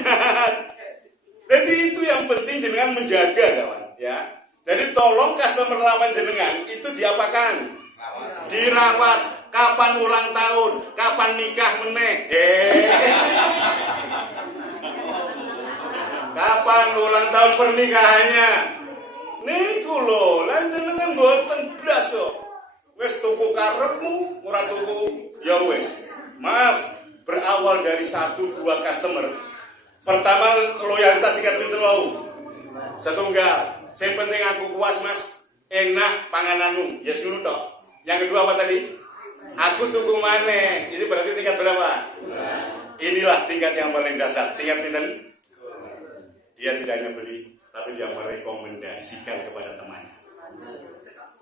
Ingat. Jadi itu yang penting jenengan menjaga kawan, ya. Jadi tolong customer lama jenengan itu diapakan? Dirawat. Kapan ulang tahun, kapan nikah meneh. Kapan ulang tahun pernikahannya? Niku lho, lan jenengan mboten blas kok. Wis tuku karepmu, ora tuku ya wis. Maaf, berawal dari 1-2 customer. Pertama loyalitas tingkat pinten wau. Setunggal. Sing penting aku puas Mas, enak pangananmu. Ya ngono tok. Yang kedua apa tadi? Aku tuku maneh. Ini berarti tingkat berapa? Inilah tingkat yang paling dasar. Tingkat pinten? Dia tidak hanya beli, tapi dia merekomendasikan kepada temannya.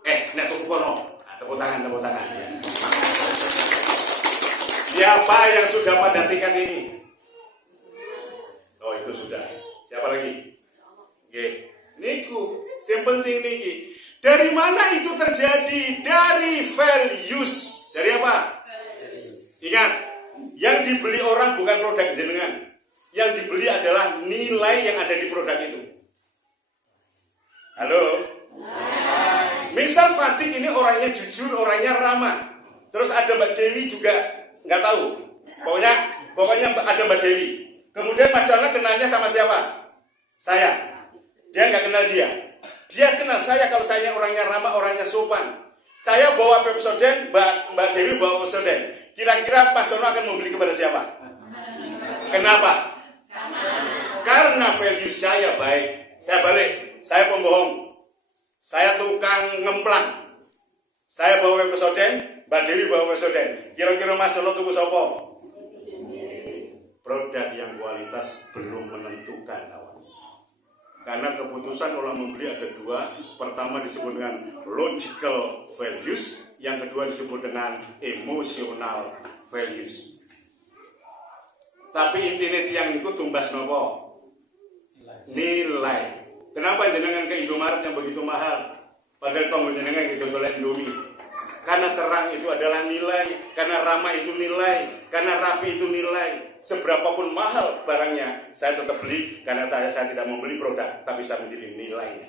Nek tuku kono. Tepuk tangan ya. Siapa yang sudah pada tingkat ini? Oh itu sudah. Siapa lagi? Niku. Yang penting niki. Dari mana itu terjadi? Dari values. Dari apa? Ingat, yang dibeli orang bukan produk jenengan. Yang dibeli adalah nilai yang ada di produk itu. Halo? Misal Fatik ini orangnya jujur, orangnya ramah. Terus ada Mbak Dewi juga nggak tahu. Pokoknya ada Mbak Dewi. Kemudian Mas Yana kenalnya sama siapa? Saya. Dia nggak kenal dia. Dia kenal saya kalau saya orangnya ramah, orangnya sopan. Saya bawa Pepsodent, Mbak Dewi bawa Pepsodent. Kira-kira Pak Sono akan membeli kepada siapa? Kenapa? Karena value saya baik. Saya balik. Saya pembohong. Saya tukang ngemplang. Saya bawa Pepsodent, Mbak Dewi bawa Pepsodent. Kira-kira Mas Sono tunggu sopo? Produk yang kualitas belum menentukan, kawan. Karena keputusan orang membeli ada 2. Pertama disebut dengan logical values, yang kedua disebut dengan emotional values. Tapi intinya yang itu tumbas nopo? Nilai. Kenapa jenengan ke Indomaret yang begitu mahal? Padahal tong jenengan gitu oleh Indomie. Karena terang itu adalah nilai, karena ramah itu nilai, karena rapi itu nilai. Seberapapun mahal barangnya, saya tetap beli karena saya tidak membeli produk, tapi saya menjadi nilainya.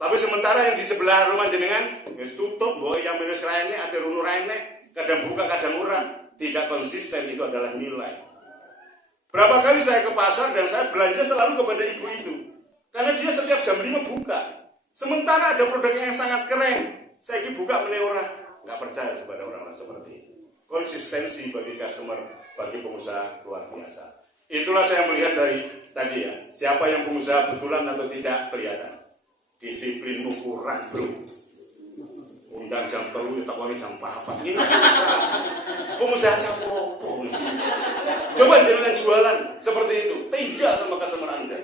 Tapi sementara yang di sebelah rumah jenengan, tutup, boy yang minus rene, ada runu rene, kadang buka, kadang murah, tidak konsisten, itu adalah nilai. Berapa kali saya ke pasar dan saya belanja selalu kepada ibu itu, karena dia setiap jam 5 buka. Sementara ada produk yang sangat keren, saya buka beli orang, nggak percaya kepada orang seperti itu. Konsistensi bagi customer, bagi pengusaha luar biasa. Itulah saya melihat dari tadi ya. Siapa yang pengusaha betulan atau tidak kelihatan. Disiplinmu kurang bro. Undang jam 3, tak wani jam 4. Ini pengusaha. Pengusaha capopo. Coba jangan jualan seperti itu. Tidak sama customer Anda.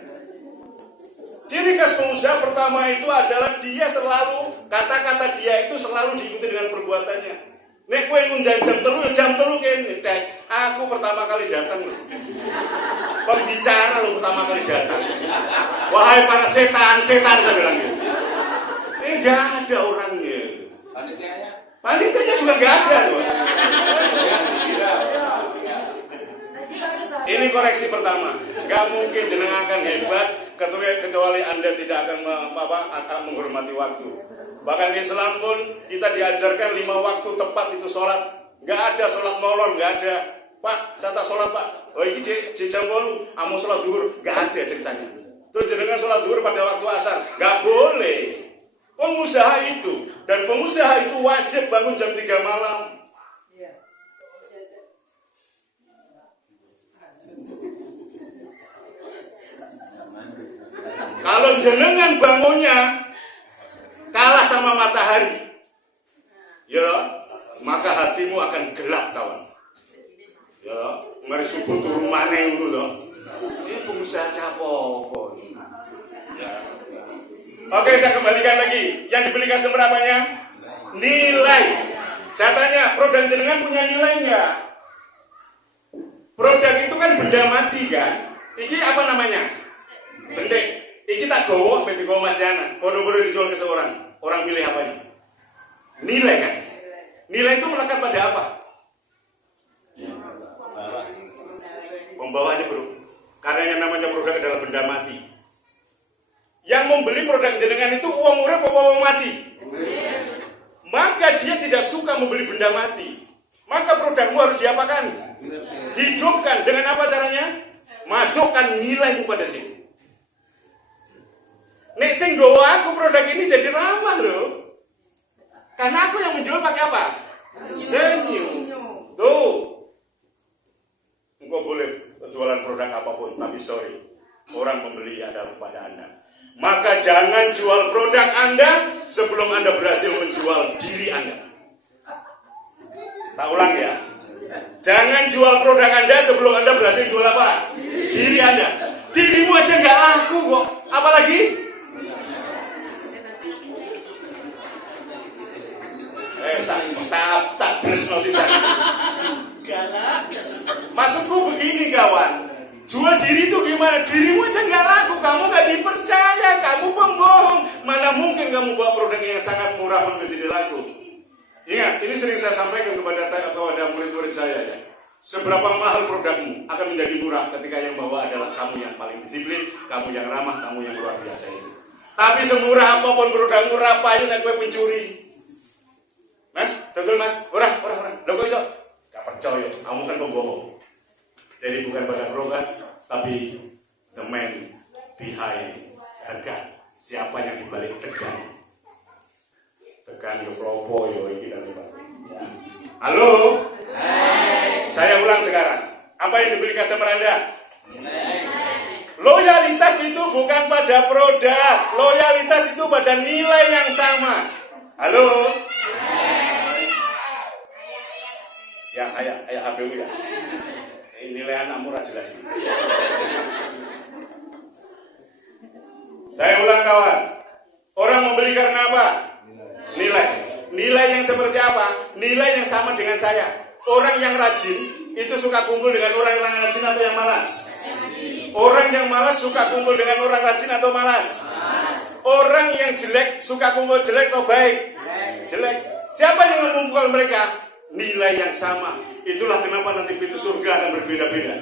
Ciri khas pengusaha pertama itu adalah dia selalu, kata-kata dia itu selalu diikuti dengan perbuatannya. Nek kowe ngundang jam 3 kene, Dek. Aku pertama kali datang lho. Pembicara lho pertama kali datang. Wahai para setan saya bilang gitu. Ini enggak ada orangnya. Panitianya juga enggak ada loh. Ini koreksi pertama. Enggak mungkin jenengan akan hebat kecuali Anda tidak akan menghormati waktu. Bahkan di Islam pun kita diajarkan 5 waktu tepat itu sholat. Nggak ada sholat molor, nggak ada. Pak, saya tak sholat pak. Oh ini jam 8, amu sholat zuhur, nggak ada ceritanya. Terus jenengan sholat zuhur pada waktu asar, nggak boleh. Pengusaha itu dan pengusaha itu wajib bangun jam 3 malam. Kalau jenengan bangunnya kalah sama matahari, ya, maka hatimu akan gelap kawan. Ya, mari subuh turun maneng dulu loh. Ini pengusaha capopo. Ya. Oke, saya kembalikan lagi. Yang dibeli customer apanya? Nilai. Saya tanya, produk jenengan punya nilai nggak? Produk itu kan benda mati kan? Ini apa namanya? Benda. Ini tak gowo, sampai digowo Mas Yana. Bodoh-bodoh dijual ke seorang. Orang milih apanya? Nilai kan? Nilai itu melekat pada apa? Pembawanya bro. Karena yang namanya produk adalah benda mati. Yang membeli produk jenengan itu uang urip apa uang mati? Maka dia tidak suka membeli benda mati. Maka produkmu harus diapakan? Hidupkan. Dengan apa caranya? Masukkan nilai pada situ. Nek sing nggawa aku produk ini jadi ramah loh. Karena aku yang menjual pakai apa? Senyum. Tuh. Engkau boleh jualan produk apapun, tapi sorry, orang membeli adalah pada Anda. Maka jangan jual produk Anda sebelum Anda berhasil menjual diri Anda. Tak ulang ya. Jangan jual produk Anda sebelum Anda berhasil jual apa? Diri Anda. Dirimu aja nggak laku kok. Apalagi? Tak beresno sisa. Maksudku begini kawan. Jual diri itu gimana? Dirimu aja nggak laku, kamu nggak dipercaya, kamu pembohong. Mana mungkin kamu bawa produk yang sangat murah pun tidak laku. Ingat, ini sering saya sampaikan kepada murid-murid saya ya. Seberapa mahal produkmu akan menjadi murah ketika yang bawa adalah kamu yang paling disiplin, kamu yang ramah, kamu yang luar biasa itu. Tapi semurah apapun produkmu, rapayu dan gue pencuri. Mas, betul mas, orang, lo kok iso? Gak percaya, kamu kan pembohong. Jadi bukan pada produk, tapi the man behind tegan. Siapa yang dibalik tegan? Tekan yo propo yo iki dan sebagainya. Halo? Saya ulang sekarang. Apa yang dibeli customer Anda? Loyalitas itu bukan pada produk. Loyalitas itu pada nilai yang sama. Halo? Ya, ayah HPU ya. Nilai anakmu ora jelas ini. Saya ulang kawan. Orang membeli karena apa? Nilai. Nilai yang seperti apa? Nilai yang sama dengan saya. Orang yang rajin itu suka kumpul dengan orang yang rajin atau yang malas? Orang yang malas suka kumpul dengan orang rajin atau malas? Orang yang jelek suka kumpul jelek atau baik? Jelek. Siapa yang mengumpulkan mereka? Nilai yang sama. Itulah kenapa nanti pintu surga akan berbeda-beda.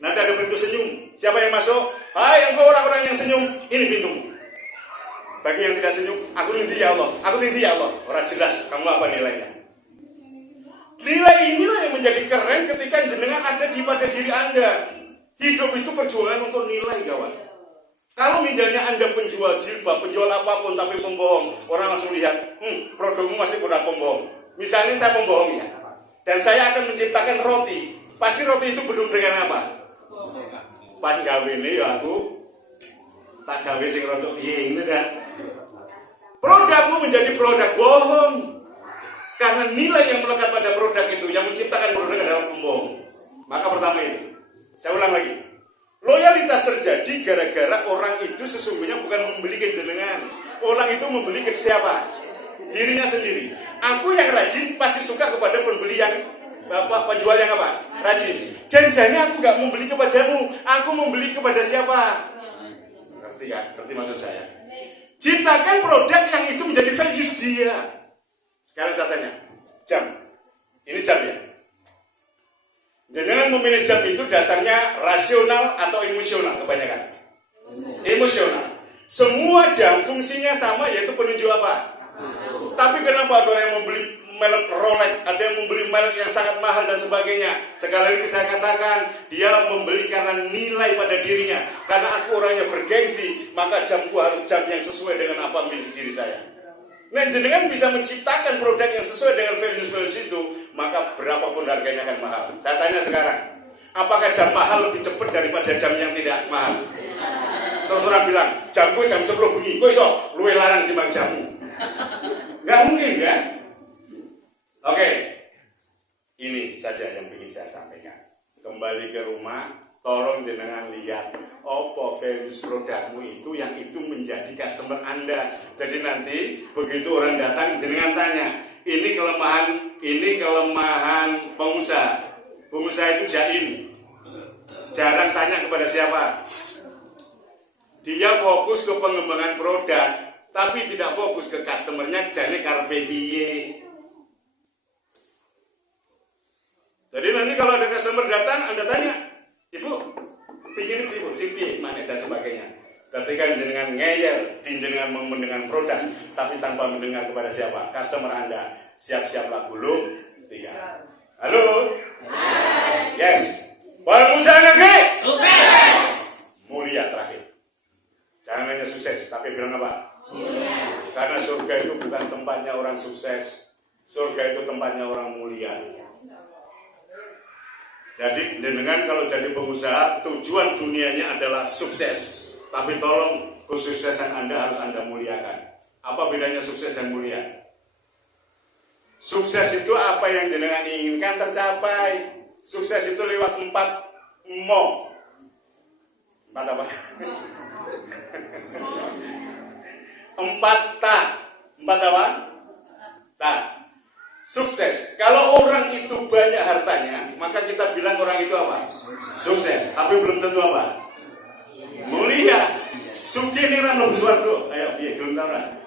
Nanti ada pintu senyum. Siapa yang masuk? Hai engkau orang-orang yang senyum, ini pintumu. Bagi yang tidak senyum, aku nanti ya Allah, aku nanti ya Allah. Orang jelas, kamu apa nilainya? Nilai inilah yang menjadi keren ketika jenengan ada di pada diri Anda. Hidup itu perjuangan untuk nilai kawan. Kalau misalnya Anda penjual jilbab, penjual apapun tapi pembohong, orang langsung lihat, produkmu pasti produk pembohong. Misalnya saya pembohong ya, dan saya akan menciptakan roti. Pasti roti itu belum dengan apa? Pas gawe ini ya aku tak gawe sing rontok piye ini kan. Produkmu menjadi produk bohong. Karena nilai yang melekat pada produk itu, yang menciptakan produk adalah pembohong. Maka pertama ini, saya ulang lagi. Loyalitas terjadi gara-gara orang itu sesungguhnya bukan membeli ke jenengan. Orang itu membeli ke siapa? Dirinya sendiri. Aku yang rajin pasti suka kepada pembeli yang penjual yang apa? Rajin. Janjinya aku gak membeli kepadamu, aku membeli kepada siapa? Ngerti ya? Ngerti maksud saya? Ciptakan produk yang itu menjadi values dia. Sekarang saya tanya, jam. Ini jam ya? Dengan memilih jam itu dasarnya rasional atau emosional kebanyakan? Emosional. Semua jam fungsinya sama, yaitu penunjuk apa? Tapi kenapa ada yang membeli merek Rolex, ada yang membeli merek yang sangat mahal dan sebagainya? Sekali lagi saya katakan, dia membeli karena nilai pada dirinya. Karena aku orangnya bergengsi, maka jamku harus jam yang sesuai dengan apa milik diri saya. Nah, jenengan bisa menciptakan produk yang sesuai dengan values itu, maka berapapun harganya akan mahal. Saya tanya sekarang, apakah jam mahal lebih cepat daripada jam yang tidak mahal? Terus orang bilang, jamku jam 10 bunyi, kok iso luwih larang timbang jamu? Nggak mungkin kan? Oke, ini saja yang ingin saya sampaikan. Kembali ke rumah, tolong jenengan lihat apa values produkmu itu yang itu menjadi customer Anda. Jadi nanti begitu orang datang, jenengan tanya, ini kelemahan pengusaha. Pengusaha itu jaim, jarang tanya kepada siapa. Dia fokus ke pengembangan produk, tapi tidak fokus ke customernya. Jadi karpe piye. Jadi nanti kalau ada customer datang, Anda tanya, Ibu, pingin ini pripun sing piye maneh dan sebagainya. Ketika jenengan ngeyel, jenengan mendengar produk, tapi tanpa mendengar kepada siapa? Customer Anda. Siap-siaplah gulung 3. Halo? Yes. Pengusaha negeri? Sukses! Mulia terakhir. Jangan hanya sukses, tapi bilang apa? Mulia. Karena surga itu bukan tempatnya orang sukses. Surga itu tempatnya orang mulia. Jadi dengan kalau jadi pengusaha, tujuan dunianya adalah sukses. Tapi tolong kesuksesan Anda harus Anda muliakan. Apa bedanya sukses dan mulia? Sukses itu apa yang jenengan inginkan tercapai. Sukses itu lewat 4 mo. 4 apa? 4 ta. 4 apa? Ta. Sukses. Kalau orang itu banyak hartanya, maka kita bilang orang itu apa? Sukses. Tapi belum tentu apa? Mulia. Sugih ini orang lebih suarga. Ayo, biar gelentaran.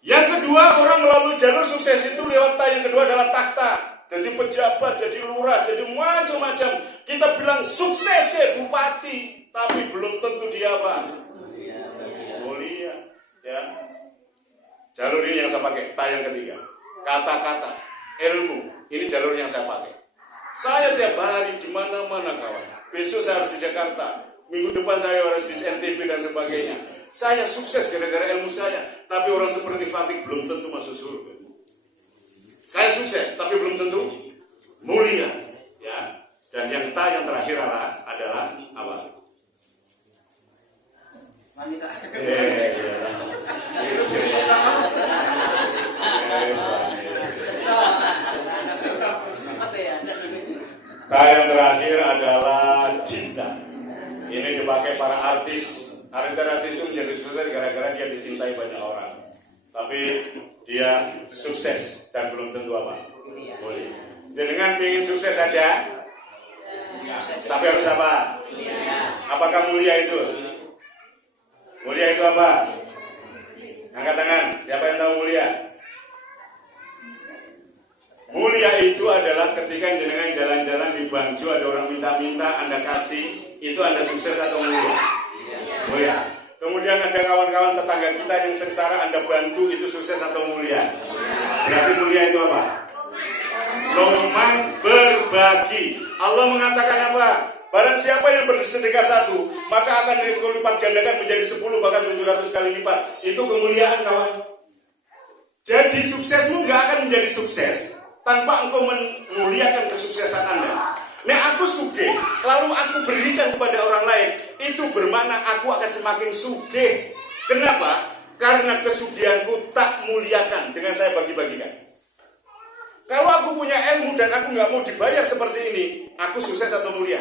Yang kedua, orang melalui jalur sukses itu lewat yang kedua adalah tahta. Jadi pejabat, jadi lurah, jadi macam-macam. Kita bilang sukses kayak bupati, tapi belum tentu dia apa? Mulia. Ya. Jalur ini yang saya pakai. Yang ketiga, kata-kata, ilmu. Ini jalur yang saya pakai. Saya tiap hari di mana-mana kawan. Besok saya harus di Jakarta. Minggu depan saya harus di NTB dan sebagainya. Saya sukses gara-gara ilmu saya. Tapi orang seperti Fatih belum tentu masuk surga. Saya sukses, tapi belum tentu mulia. Ya. Dan yang terakhir adalah apa? Wanita. Yang terakhir adalah cinta. Ini dipakai para artis. Artis itu menjadi sukses gara-gara dia dicintai banyak orang. Tapi dia sukses dan belum tentu apa? Mulia. Jenengan ingin sukses saja? Tapi harus apa? Apakah mulia itu? Mulia itu apa? Angkat tangan. Siapa yang tahu mulia? Mulia itu adalah ketika jenengan jalan-jalan di Bangjo ada orang minta-minta, Anda kasih, itu Anda sukses atau mulia? Mulia. Kemudian ada kawan-kawan tetangga kita yang sengsara, Anda bantu, itu sukses atau mulia? Berarti mulia itu apa? Lomang berbagi. Allah mengatakan apa? Barang siapa yang bersedekah 1, maka akan dilipat gandakan menjadi 10 bahkan 700 kali lipat. Itu kemuliaan kawan. Jadi suksesmu nggak akan menjadi sukses tanpa engkau memuliakan kesuksesan Anda. Nah aku sugih, lalu aku berikan kepada orang lain, itu bermakna aku akan semakin sugih. Kenapa? Karena kesugihanku tak muliakan dengan saya bagi-bagikan. Kalau aku punya ilmu dan aku nggak mau dibayar seperti ini, aku sukses atau mulia?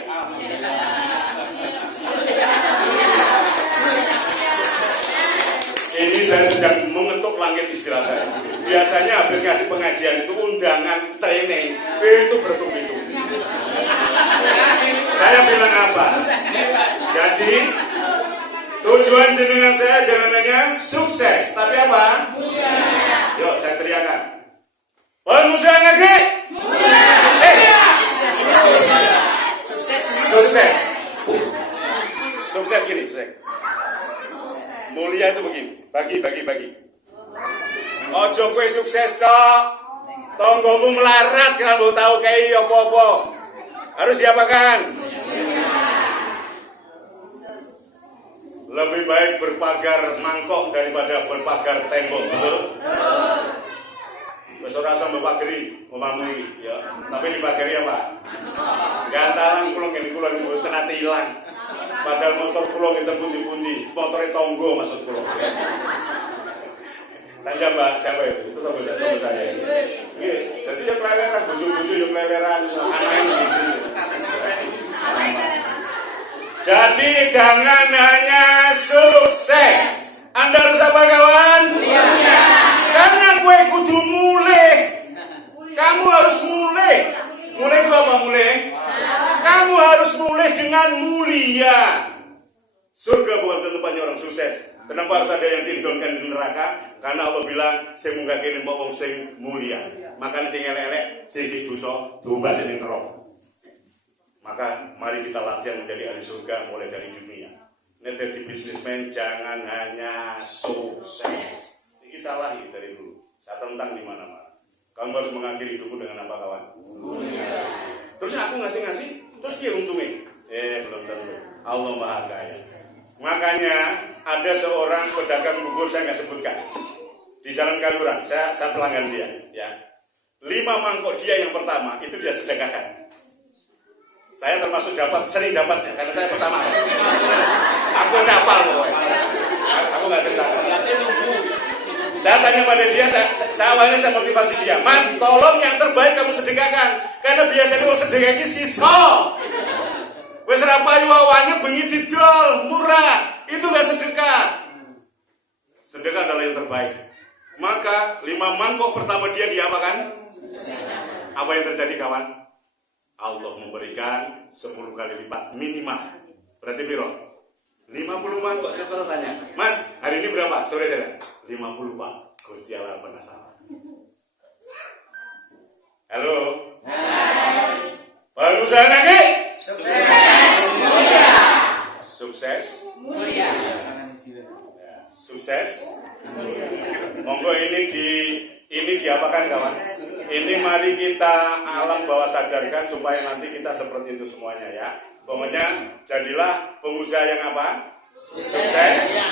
Ini saya sedang mengetuk langit istilah saya. Biasanya habis kasih pengajian itu undangan training, itu bertubi-tubi. Saya bilang apa? Jadi tujuan jenengan saya jangan hanya sukses, tapi apa? Yuk saya teriakan. Pengusaha negeri. Sukses. Sukses gini, sukses. Mulia itu begini, bagi. Ojo kowe sukses tok. Tonggomu melarat kalau tahu kayak apa-apa. Harus diapakan? Lebih baik berpagar mangkok daripada berpagar tembok, betul? Besok rasa berpagari, memamui, ya. Tapi dipagari apa? Gantalan kulung ini kena hilang. Padahal motor kulung itu pundi-pundi, motornya tonggo maksud kulung. Tanya Mbak, siapa itu? Itu tonggo saya. Jadi yang keleleran, buju-buju yang keleleran, anak ini. Jadi jangan hanya sukses. Anda harus apa kawan? Karena gue kudu mulai. Kamu harus mulai. Mulai itu apa mulai? Kamu harus mulai dengan mulia. Surga bukan tempatnya orang sukses. Kenapa harus ada yang didonkan di neraka? Karena Allah bilang, saya munggah kini mau wong sing mulia. Makan sing elek-elek, sing dosa, diumbas ning neraka. Maka mari kita latihan menjadi ahli surga mulai dari dunia. Nek jadi bisnismen jangan hanya sukses. Ini salah ini dari dulu. Saya tentang di mana-mana. Kamu harus mengakhiri hidupmu dengan apa, kawan? Terus aku ngasih-ngasih, terus dia untungnya. Belum tentu. Allah Maha Kaya. Makanya ada seorang pedagang bubur, saya nggak sebutkan, di Jalan Kaliurang. Saya pelanggan dia. Ya. 5 mangkok dia yang pertama itu dia sedekahkan. Saya termasuk sering dapatnya karena saya pertama. Aku hafal pokoknya. Aku nggak sedekah. Saya tanya pada dia, saya awalnya saya motivasi dia, Mas, tolong yang terbaik kamu sedekahkan, karena biasanya mau sedekah ini sisa. Wes ra payu awane bengi didol, murah. Itu enggak sedekah. Sedekah adalah yang terbaik. Maka 5 mangkok pertama dia diapakan? Apa yang terjadi, kawan? Allah memberikan 10 kali lipat minimal. Berarti piro? 50 mangkok. Saya tanya, Mas, hari ini berapa? Sore saya 50, Pak. Gusti Allah penasaran. Halo. Hai. Pengusaha lagi? Sukses mulia. Sukses monggo ini diapakan, kawan? Ini mari kita alam bawah sadarkan supaya nanti kita seperti itu semuanya, ya. Pokoknya jadilah pengusaha yang apa? Sukses.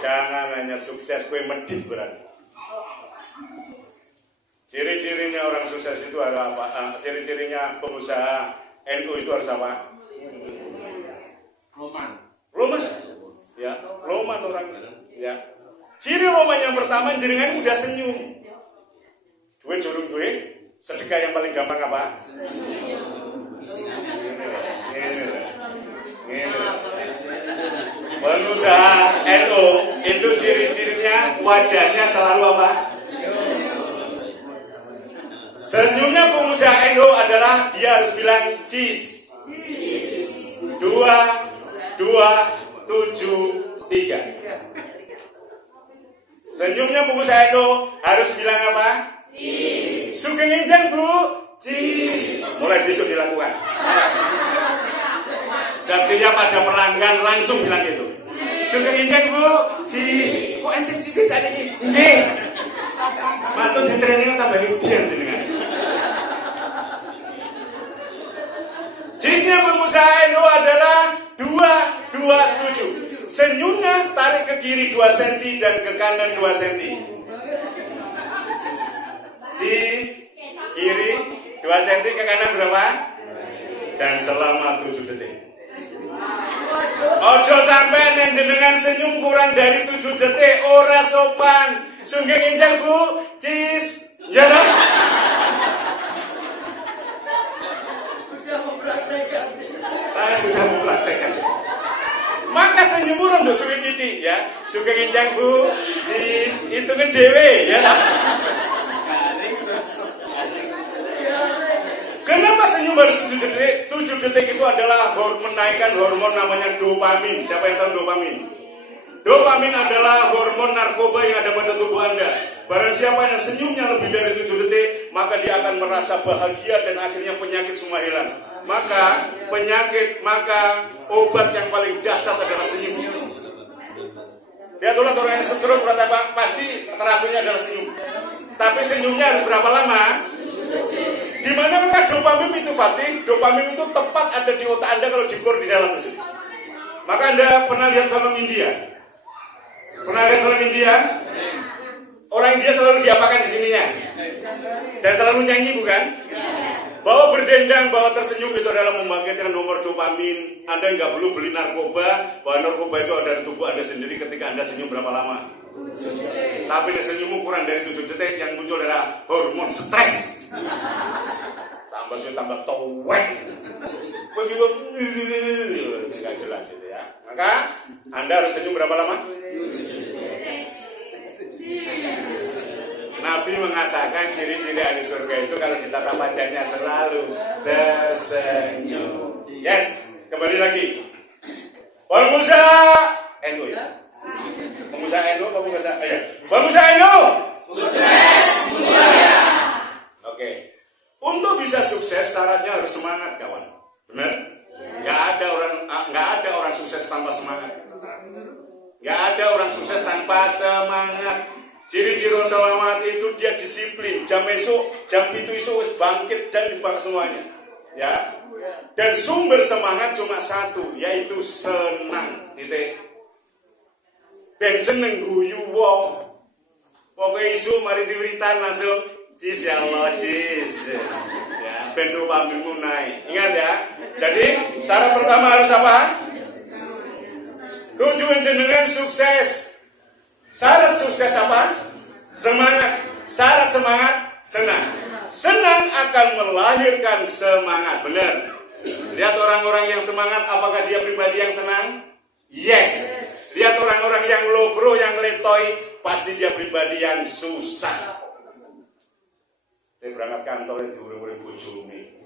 Jangan hanya sukses kue medit berarti. Ciri-cirinya orang sukses itu ada apa? Ciri-cirinya pengusaha NU itu harus apa? Roman, ya, Roman orang, ya. Ciri Roman yang pertama, jenengan udah senyum. Duit jurung duit, sedekah yang paling gampang apa? Pengusaha NU itu ciri-cirinya wajahnya selalu apa? Senyumnya pengusaha NU adalah dia harus bilang cheese. 2, 7, 3. Senyumnya pengusaha NU harus bilang apa? Cheese. Sugeng injang, Bu. Cheese. Mulai besok dilakukan. Setiap ada pelanggan langsung bilang gitu. Sugeng injang, Bu. Cheese. Kok ente cheese saat ini? Matut di training tambah hidian jenengan. Cheese-nya pengusaha NU adalah 227. Senyumnya tarik ke kiri 2 cm dan ke kanan 2 cm. Cheese kiri 2 cm, ke kanan berapa? Dan selama 7 detik. Ojo sampai jenengan senyum kurang dari 7 detik, ora sopan. Sugeng injang, Bu. Cheese. Ya dong. Saya sudah mempraktekkan. Maka senyumur untuk suwi titik, ya. Sugeng injang, Bu. Cheese. Itu kan dewe, ya. Kenapa senyum harus 7 detik? 7 detik itu adalah menaikkan hormon namanya dopamin. Siapa yang tahu dopamin? Dopamin adalah hormon narkoba yang ada pada tubuh Anda. Barang siapa yang senyumnya lebih dari 7 detik, maka dia akan merasa bahagia dan akhirnya penyakit semua hilang. Maka obat yang paling dasar adalah senyum. Lihatlah orang yang stroke berapa, pasti terapinya adalah senyum. Tapi senyumnya harus berapa lama? Di manakah dopamin itu, Fatih? Dopamin itu tepat ada di otak Anda kalau dibor di dalam mesin. Maka Anda pernah lihat film India? Pernah lihat film India? Orang India selalu diapakan di sininya? Dan selalu nyanyi, bukan? Bahwa berdendang, bahwa tersenyum itu adalah membangkitkan nomor dopamin. Anda nggak perlu beli narkoba. Bahwa narkoba itu ada di tubuh Anda sendiri ketika Anda senyum berapa lama? Tapi senyummu kurang dari 7 detik, yang muncul adalah hormon stres. Tambah sulit, tambah towek. Begitu nggak jelas itu, ya. Maka Anda harus senyum berapa lama? Nabi mengatakan ciri-ciri ahli surga itu kalau ditatap wajahnya selalu tersenyum. Yes, kembali lagi. Pengusaha NU, ya. Pengusaha NU apa pengusaha? Pengusaha NU. Sukses mulia. Oke. Untuk bisa sukses syaratnya harus semangat, kawan. Benar? sukses tanpa semangat. Nggak ada orang sukses tanpa semangat. Ciri-ciri orang semangat itu dia disiplin. Jam itu wis bangkit dan dibangkit semuanya. Ya. Dan sumber semangat cuma satu, yaitu senang. Titik. Ben seneng guyu wong. Pokoknya isu mari diwiritan langsung cis ya Allah cis. Ya, ben dopaminu naik. Ingat ya. Jadi syarat pertama harus apa? Tujuan jenengan sukses. Syarat sukses apa? Semangat. Syarat semangat senang. Senang akan melahirkan semangat. Benar. Lihat orang-orang yang semangat, apakah dia pribadi yang senang? Yes. Lihat orang-orang yang logro, yang letoy, pasti dia pribadi yang susah. Saya berangkat kantor di urung-urung bojone.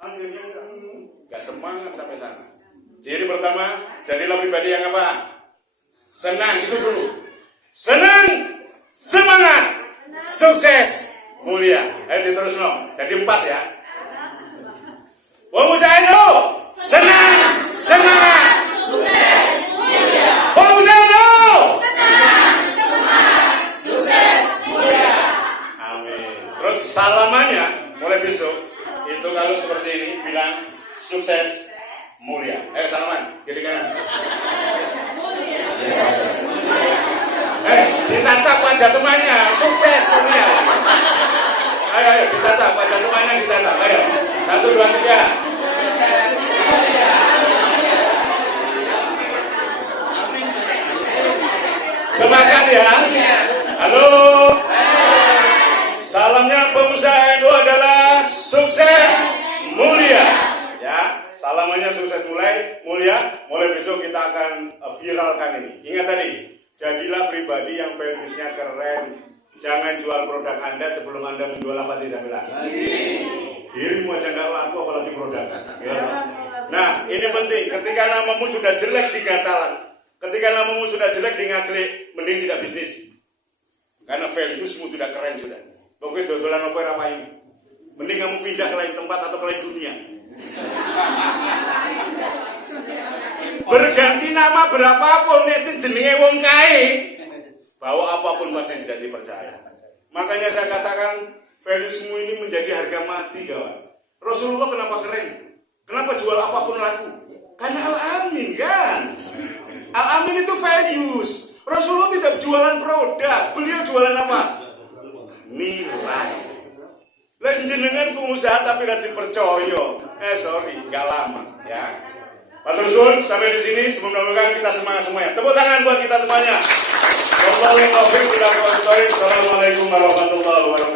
Akhirnya gak semangat sampai sana. Ciri pertama, jadilah pribadi yang apa? Senang, itu dulu. Senang, semangat, sukses, mulia. Ayo diterus no. Jadi 4 ya. Pengusaha itu senang, semangat, sukses, mulia. Pengusaha itu senang, semangat, sukses, mulia. Amin. Terus salamannya mulai besok itu kalau seperti ini bilang sukses, mulia. Ayo salaman, kiri kanan. Ditatap wajah temannya, sukses, mulia. Ayo, ditatap wajah temannya, ditatap. Ayo, 1, 2, 3. Semangat ya. Halo. Salamnya pengusaha itu adalah sukses, mulia. Ya, salamannya sukses mulia. Mulai besok kita akan viralkan ini. Ingat tadi, jadilah pribadi yang values-nya keren. Jangan jual produk Anda sebelum Anda menjual apa tidak bilang. Dirimu aja nggak laku apalagi produk. Ya. Nah, ini penting. Ketika namamu sudah jelek di Gatalan, ketika namamu sudah jelek di Ngaglik, mending tidak bisnis. Karena valuesmu tidak keren sudah. Pokoknya dodolan apa rapain. Mending kamu pindah ke lain tempat atau ke lain dunia. Berganti nama berapapun nek sing jenenge wong kae, bahwa apapun masih tidak dipercaya. Makanya saya katakan valuesmu ini menjadi harga mati, kawan. Rasulullah kenapa keren? Kenapa jual apapun laku? Karena Al-Amin kan. Al-Amin itu values. Rasulullah tidak jualan produk, beliau jualan apa? Nilai. Lah jenengan pengusaha tapi tidak dipercaya. Sorry, nggak lama ya. Pak Tersun, sampai di sini semoga kita semangat semuanya. Tepuk tangan buat kita semuanya. Assalamualaikum warahmatullahi wabarakatuh.